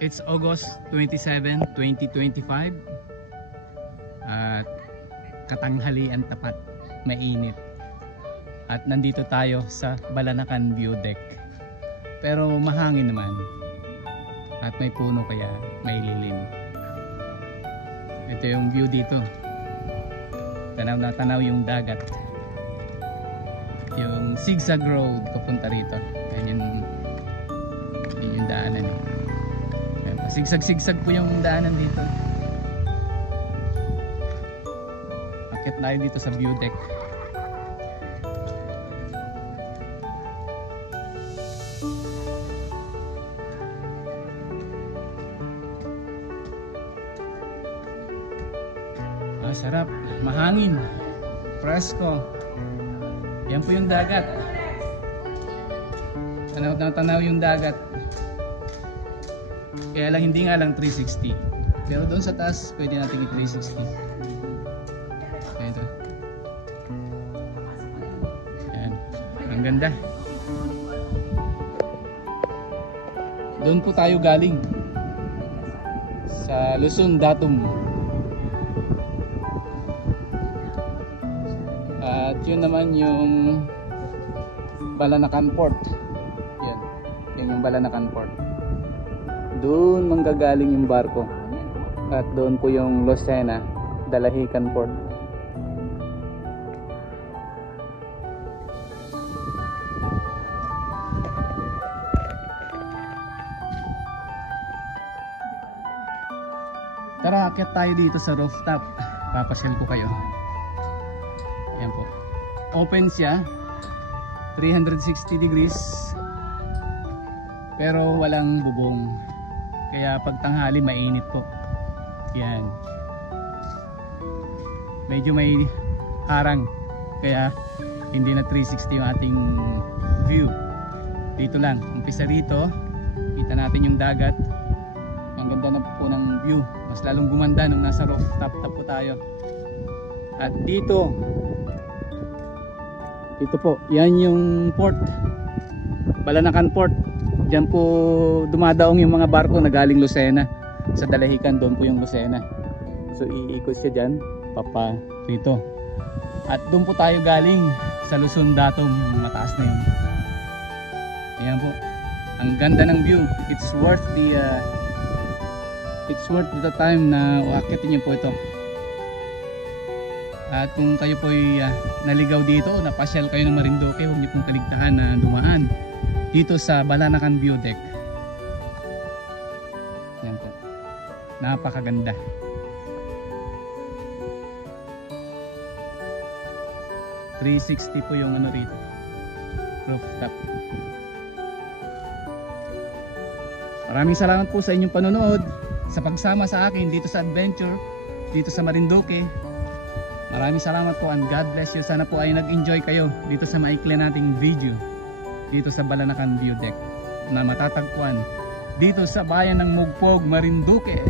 It's August 27, 2025 at katanghalian tapat, mainit. At nandito tayo sa Balanacan View Deck. Pero mahangin naman at may puno kaya may lilim. Ito yung view dito. Tanaw na tanaw yung dagat. Yung zigzag road papunta rito. Ayan yung daanan. Sigsag-sigsag po yung daanan dito. Akit tayo dito sa view deck. Sarap, mahangin, presko. Yan po yung dagat. Tanaw yung dagat. Kaya lang hindi nga lang 360. Pero doon sa taas pwede natin i-360. Ito. Yan. Ang ganda. Doon po tayo galing. Sa Luzon, Datum. At yun naman yung Balanacan Port. Yan. Yan yung Balanacan Port. Doon manggagaling yung barko. At doon po yung Lucena, Dalahican Port. Tara, akyat tayo dito sa rooftop. Papasyal ko kayo. Ayan po. Open siya. 360 degrees. Pero walang bubong. Kaya pag tanghali mainit po. Yan. Medyo may harang. Kaya hindi na 360 yung ating view. Dito lang. Umpisa rito. Kita natin yung dagat. Ang ganda na po ng view. Mas lalong gumanda nung nasa rooftop po tayo. At dito. Ito po. Yan yung port. Balanacan Port. Diyan po dumadaong yung mga barko na galing Lucena. Sa Dalahican, doon po yung Lucena. So iikot siya dyan, papa rito. At doon po tayo galing sa Luzon, Datum, yung mataas na yun. Ayan po. Ang ganda ng view. It's worth the time na uakitin niyo po ito. At kung kayo po ay naligaw dito, napasyal kayo ng Marinduque, huwag niyo pong kaligtahan na dumaan dito sa Balanacan View Deck. Yan po. Napakaganda. .360 po yung ano rito. Rooftop. Maraming salamat po sa inyong panonood, sa pagsama sa akin dito sa adventure, dito sa Marinduque. Maraming salamat po and God bless you. Sana po ay nag-enjoy kayo dito sa maikli nating video dito sa Balanacan View Deck na matatagpuan dito sa bayan ng Mugpog, Marinduque.